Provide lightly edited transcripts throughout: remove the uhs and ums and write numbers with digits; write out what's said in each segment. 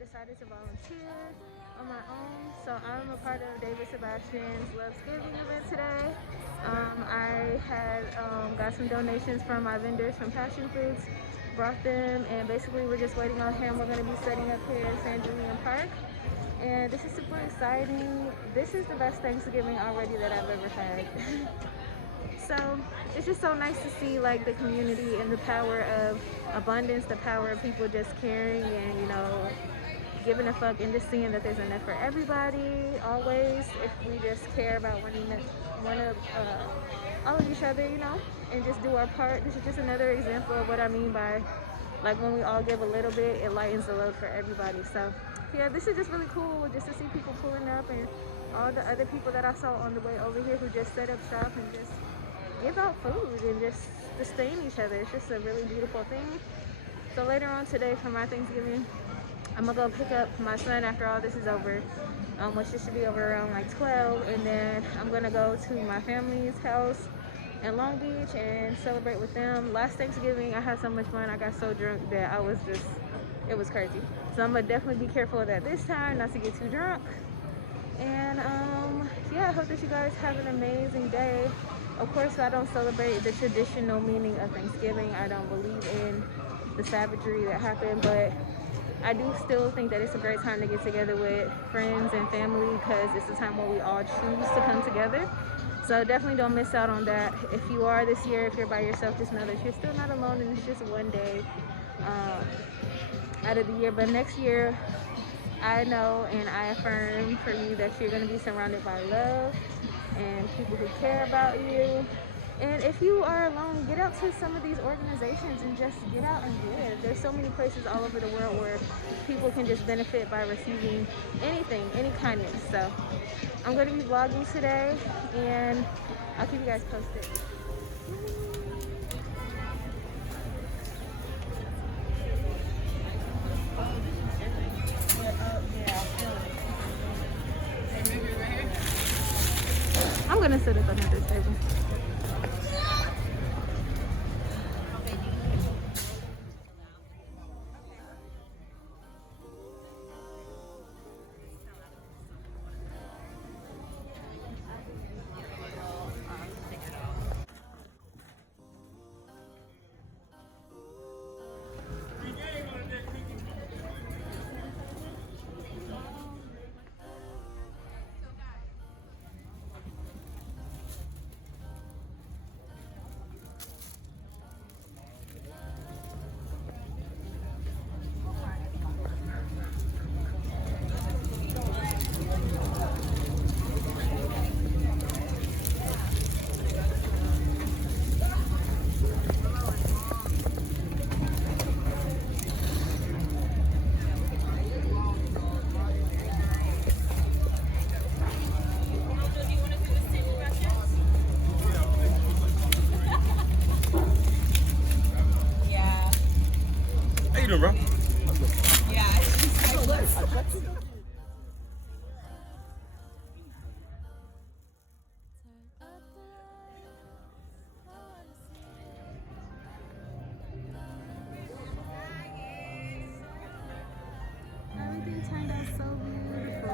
decided to volunteer on my own. So I'm a part of David Sebastian's Lovesgiving event today. I had got some donations from my vendors from Fashionweek'S, brought them, and basically we're just waiting on him. We're going to be setting up here at San Julian Park. And this is super exciting. This is the best Thanksgiving already that I've ever had. So it's just so nice to see like the community and the power of abundance, the power of people just caring and, you know, giving a fuck, and just seeing that there's enough for everybody always if we just care about all of each other, you know, and just do our part. This is just another example of what I mean by like when we all give a little bit, it lightens the load for everybody. So yeah, this is just really cool just to see people pulling up, and all the other people that I saw on the way over here who just set up shop and just give out food and just sustain each other. It's just a really beautiful thing. So later on today for my Thanksgiving, I'm gonna go pick up my son after all this is over, which should be over around like 12, and then I'm gonna go to my family's house in Long Beach and celebrate with them. Last Thanksgiving I had so much fun. I got so drunk that it was crazy. So I'm gonna definitely be careful of that this time, not to get too drunk. And yeah, I hope that you guys have an amazing day. Of course, I don't celebrate the traditional meaning of Thanksgiving. I don't believe in the savagery that happened, but I do still think that it's a great time to get together with friends and family, because it's a time where we all choose to come together. So definitely don't miss out on that. If you are this year, if you're by yourself, just know that you're still not alone, and it's just one day out of the year. But next year, I know and I affirm for you that you're going to be surrounded by love and people who care about you. And if you are alone, get out to some of these organizations and just get out and give. There's so many places all over the world where people can just benefit by receiving anything, any kindness. So I'm going to be vlogging today, and I'll keep you guys posted. I'm going to sit at another table. Bro. Yeah, it's Everything turned out so beautiful.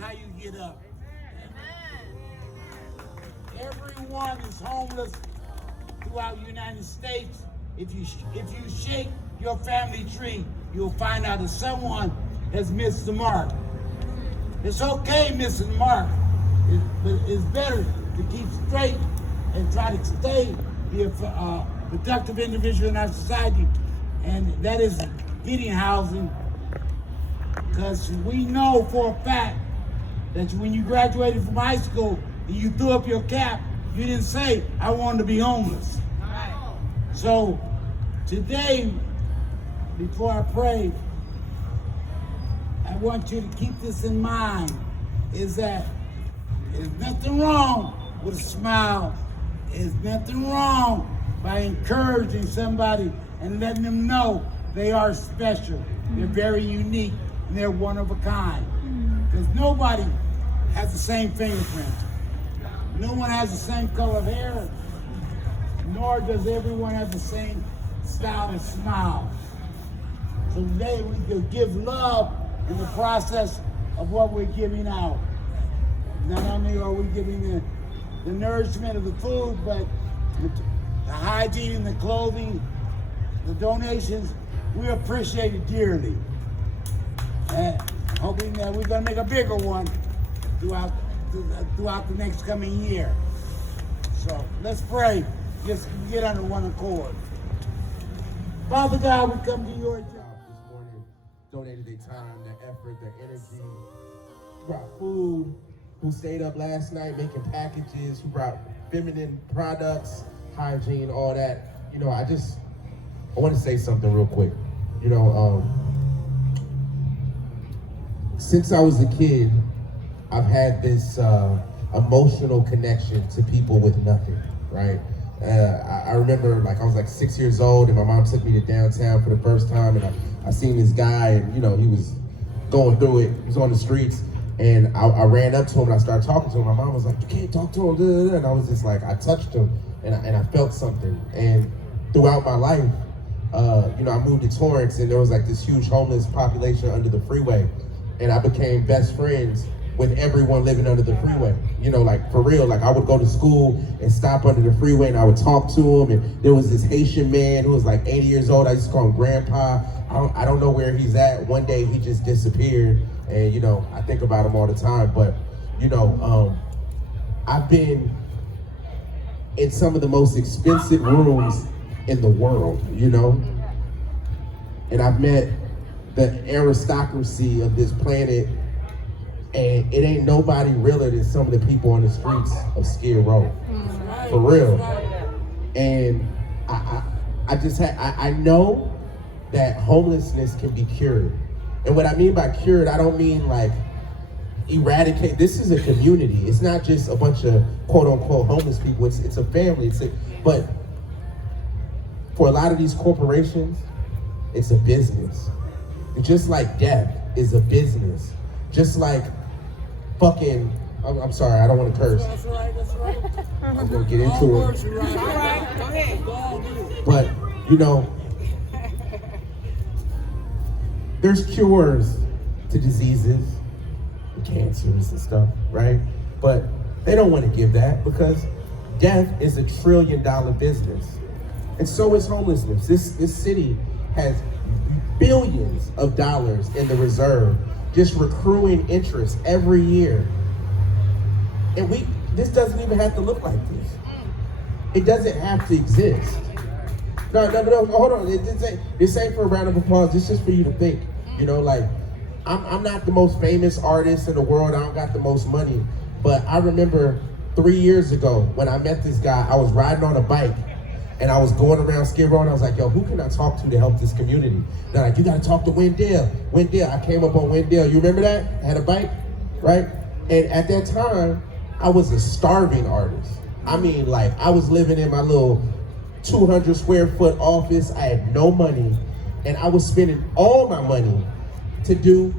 How you get up. Everyone is homeless throughout the United States. If you shake your family tree, you'll find out that someone has missed the mark. It's okay missing the mark, but it's better to keep straight and try to be a productive individual in our society, and that is getting housing, because we know for a fact that when you graduated from high school and you threw up your cap, you didn't say, I wanted to be homeless. Right. So today, before I pray, I want you to keep this in mind, is that there's nothing wrong with a smile. There's nothing wrong by encouraging somebody and letting them know they are special. They're very unique and they're one of a kind. Because nobody has the same fingerprint. No one has the same color of hair, nor does everyone have the same style of smile. So today we can give love in the process of what we're giving out. Not only are we giving the nourishment of the food, but the hygiene, the clothing, the donations, we appreciate it dearly. And hoping that we're going to make a bigger one throughout the next coming year. So let's pray, just get under one accord. Father God, we come to your job this morning, donated their time, their effort, their energy, brought food, who stayed up last night making packages, who brought feminine products, hygiene, all that. You know, I want to say something real quick. You know, since I was a kid, I've had this emotional connection to people with nothing, right? I remember, like, I was like 6 years old and my mom took me to downtown for the first time, and I seen this guy, and you know, he was going through it, he was on the streets, and I ran up to him and I started talking to him. My mom was like, you can't talk to him, and I was just like, I touched him and I felt something. And throughout my life, you know, I moved to Torrance and there was like this huge homeless population under the freeway, and I became best friends with everyone living under the freeway. You know, like for real, like I would go to school and stop under the freeway and I would talk to him, and there was this Haitian man who was like 80 years old. I used to call him Grandpa. I don't know where he's at. One day he just disappeared, and you know, I think about him all the time. But you know, I've been in some of the most expensive rooms in the world, you know, and I've met the aristocracy of this planet, and it ain't nobody realer than some of the people on the streets of Skidrow, for real. And I know that homelessness can be cured. And what I mean by cured, I don't mean like eradicate. This is a community. It's not just a bunch of quote unquote homeless people. It's a family. But for a lot of these corporations, it's a business. Just like death is a business. Just like fucking, I'm sorry, I don't want to curse. That's right. I'm gonna get into it. All right, go ahead. But, you know, there's cures to diseases, and cancers and stuff, right? But they don't want to give that because death is a $1 trillion business. And so is homelessness. This city has billions of dollars in the reserve, just accruing interest every year. And this doesn't even have to look like this. It doesn't have to exist. No, hold on. This ain't for a round of applause. This is just for you to think. You know, like, I'm not the most famous artist in the world. I don't got the most money. But I remember 3 years ago when I met this guy, I was riding on a bike and I was going around Skidrow, and I was like, yo, who can I talk to help this community? They're like, you gotta talk to Wendell. I came up on Wendell. You remember that? I had a bike, right? And at that time, I was a starving artist. I mean, like, I was living in my little 200 square foot office. I had no money, and I was spending all my money to do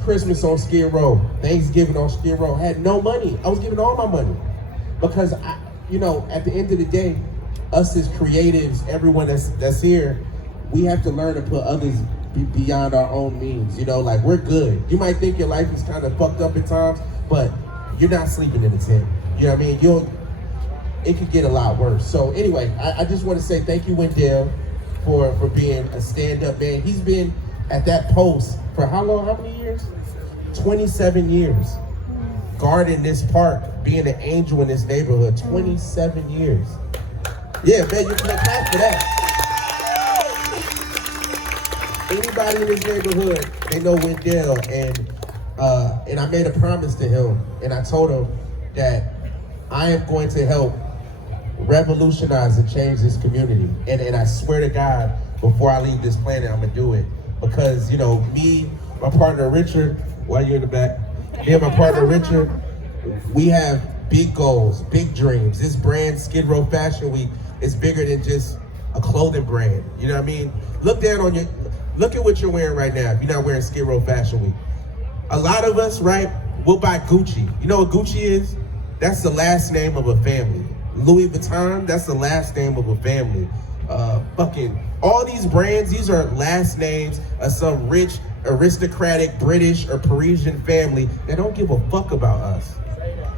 Christmas on Skidrow, Thanksgiving on Skidrow. I had no money. I was giving all my money because you know, at the end of the day, us as creatives, everyone that's here, we have to learn to put others beyond our own means. You know, like, we're good. You might think your life is kind of fucked up at times, but you're not sleeping in a tent. You know what I mean? It could get a lot worse. So anyway, I just want to say thank you, Wendell, for being a stand-up man. He's been at that post for how long? How many years? 27 years. Guarding this park, being an angel in this neighborhood, 27 years. Yeah, man, you can clap for that. Anybody in this neighborhood, they know Wendell, and I made a promise to him, and I told him that I am going to help revolutionize and change this community. And I swear to God, before I leave this planet, I'm gonna do it. Because, you know, me, my partner Richard, why you in the back? Me and my partner Richard, we have big goals, big dreams. This brand, Skidrow Fashion Week, is bigger than just a clothing brand. You know what I mean? Look at what you're wearing right now if you're not wearing Skidrow Fashion Week. A lot of us, right, we'll buy Gucci. You know what Gucci is? That's the last name of a family. Louis Vuitton, that's the last name of a family. Fucking all these brands, these are last names of some rich, aristocratic, British or Parisian family that don't give a fuck about us.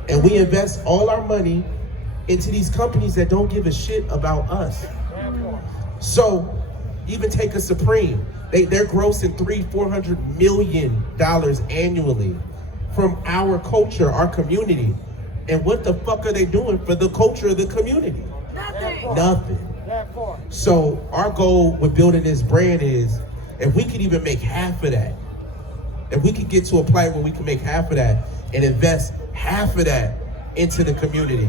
And we invest all our money into these companies that don't give a shit about us. So, even take a Supreme. They're grossing $300-400 million annually from our culture, our community. And what the fuck are they doing for the culture of the community? Nothing. So our goal with building this brand is, if we could even make half of that, if we could get to a point where we can make half of that and invest half of that into the community,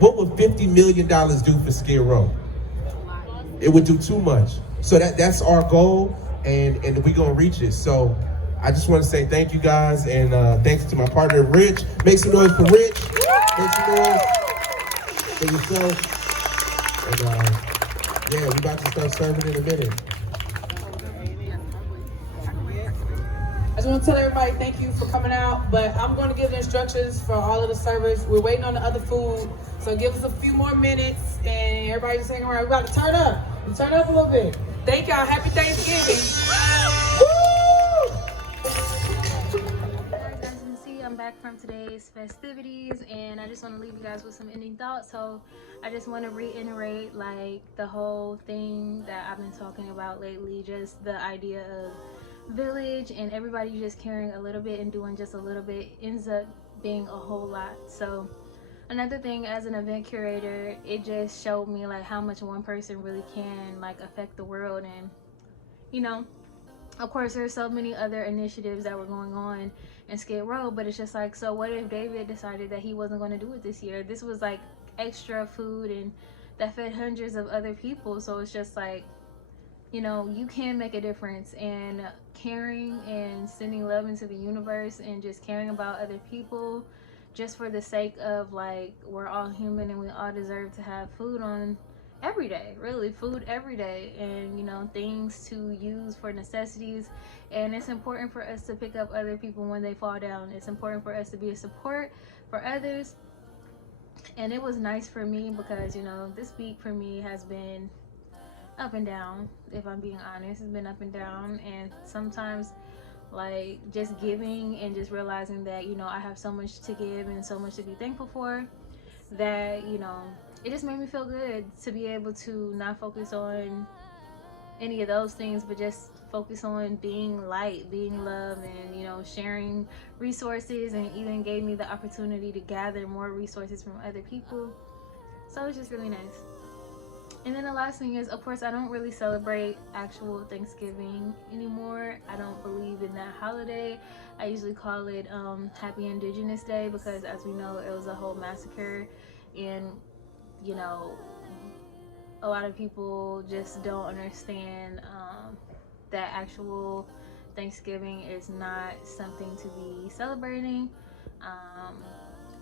what would $50 million do for Skidrow? It would do too much. So that's our goal, and we're gonna reach it. So I just want to say thank you guys, and thanks to my partner Rich. Make some noise for Rich. Make some noise for yourself. And yeah, we're about to start serving in a minute. I just want to tell everybody thank you for coming out, but I'm going to give the instructions for all of the servers. We're waiting on the other food, so give us a few more minutes, and everybody just hang around. We're about to turn up. We turn up a little bit. Thank y'all. Happy Thanksgiving. Guys, as you can see, I'm back from today's festivities, and I just want to leave you guys with some ending thoughts. So I just want to reiterate, like, the whole thing that I've been talking about lately, just the idea of village and everybody just caring a little bit and doing just a little bit ends up being a whole lot. So another thing, as an event curator, it just showed me like how much one person really can like affect the world. And you know, of course there's so many other initiatives that were going on in Skid Row, but it's just like, so what if David decided that he wasn't going to do it this year? This was like extra food and that fed hundreds of other people. So it's just like, you know, you can make a difference, and caring and sending love into the universe and just caring about other people just for the sake of, like, we're all human and we all deserve to have food on every day, really, food every day, and, you know, things to use for necessities. And it's important for us to pick up other people when they fall down. It's important for us to be a support for others. And it was nice for me because, you know, this week for me has been up and down, if I'm being honest. It's been up and down, and sometimes like just giving and just realizing that, you know, I have so much to give and so much to be thankful for, that, you know, it just made me feel good to be able to not focus on any of those things, but just focus on being light, being love, and, you know, sharing resources, and even gave me the opportunity to gather more resources from other people. So it's just really nice. And then the last thing is, of course, I don't really celebrate actual Thanksgiving anymore. I don't believe in that holiday. I usually call it Happy Indigenous Day, because as we know, it was a whole massacre, and, you know, a lot of people just don't understand that actual Thanksgiving is not something to be celebrating.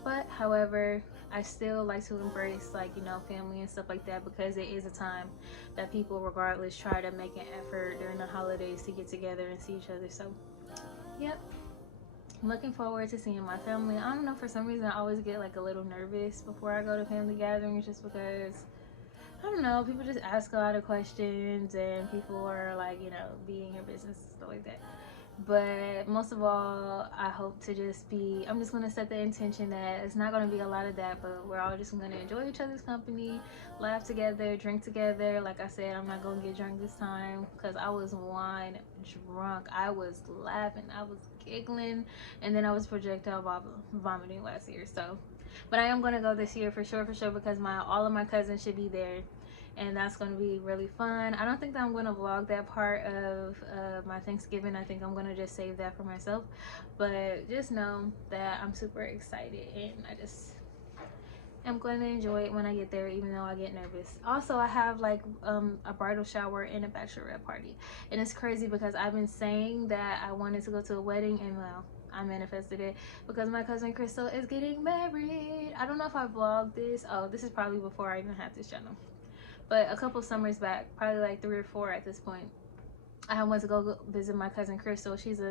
But however, I still like to embrace, like, you know, family and stuff like that, because it is a time that people regardless try to make an effort during the holidays to get together and see each other. So yep, I'm looking forward to seeing my family. I don't know, for some reason I always get like a little nervous before I go to family gatherings, just because, I don't know, people just ask a lot of questions and people are like, you know, be in your business and stuff like that. But most of all, I hope to just be, I'm just going to set the intention that it's not going to be a lot of that, but we're all just going to enjoy each other's company, laugh together, drink together. Like I said, I'm not going to get drunk this time, because I was wine drunk. I was laughing, I was giggling, and then I was projectile vomiting last year. So, but I am going to go this year for sure, because all of my cousins should be there, and that's going to be really fun. I don't think that I'm going to vlog that part of my Thanksgiving. I think I'm going to just save that for myself. But just know that I'm super excited, and I just I'm going to enjoy it when I get there, even though I get nervous. Also, I have like a bridal shower and a bachelorette party, and it's crazy because I've been saying that I wanted to go to a wedding, and well, I manifested it because my cousin Crystal is getting married. I don't know if I vlogged this. Oh, this is probably before I even had this channel, but a couple summers back, probably like 3 or 4 at this point, I went to go visit my cousin Crystal. She's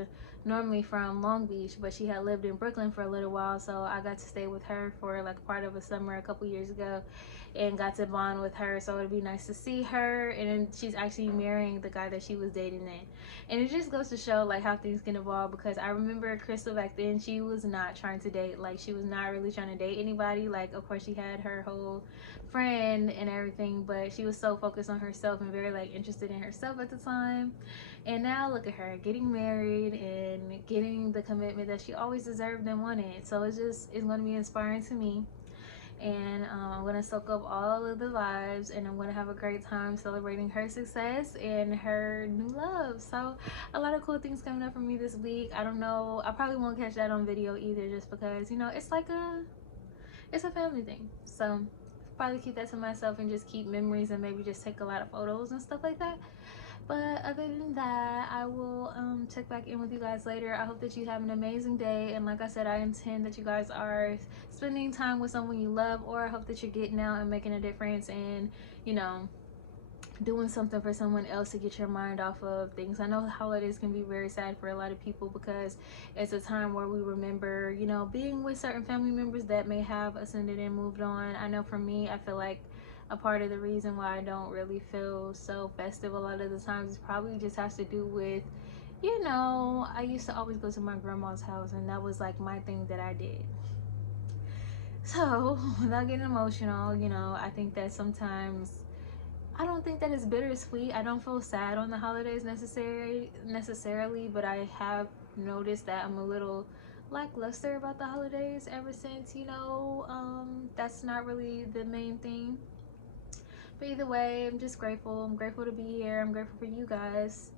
normally from Long Beach, but she had lived in Brooklyn for a little while, so I got to stay with her for like part of a summer a couple years ago and got to bond with her. So it'd be nice to see her. And then she's actually marrying the guy that she was dating then. And it just goes to show like how things can evolve, because I remember Crystal back then, she was not trying to date. Like, she was not really trying to date anybody. Like, of course she had her whole friend and everything, but she was so focused on herself and very like interested in herself at the time. And now look at her getting married and getting the commitment that she always deserved and wanted. So it's going to be inspiring to me. And I'm going to soak up all of the vibes, and I'm going to have a great time celebrating her success and her new love. So a lot of cool things coming up for me this week. I don't know, I probably won't catch that on video either, just because, you know, it's like it's a family thing. So probably keep that to myself and just keep memories, and maybe just take a lot of photos and stuff like that. But other than that, I will check back in with you guys later. I hope that you have an amazing day, and like I said, I intend that you guys are spending time with someone you love, or I hope that you're getting out and making a difference, and you know, doing something for someone else to get your mind off of things. I know the holidays can be very sad for a lot of people, because it's a time where we remember, you know, being with certain family members that may have ascended and moved on. I know for me, I feel like a part of the reason why I don't really feel so festive a lot of the times is probably just has to do with, you know, I used to always go to my grandma's house, and that was like my thing that I did. So without getting emotional, you know, I think that sometimes, I don't think that it's bittersweet. I don't feel sad on the holidays necessarily, but I have noticed that I'm a little lackluster about the holidays ever since, you know, that's not really the main thing. But either way, I'm just grateful. I'm grateful to be here. I'm grateful for you guys.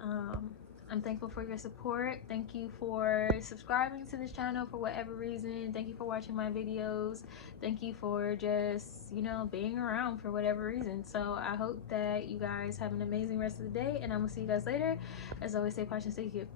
I'm thankful for your support. Thank you for subscribing to this channel for whatever reason. Thank you for watching my videos. Thank you for just, you know, being around for whatever reason. So I hope that you guys have an amazing rest of the day, and I'm gonna see you guys later. As always, stay patient, stay cute.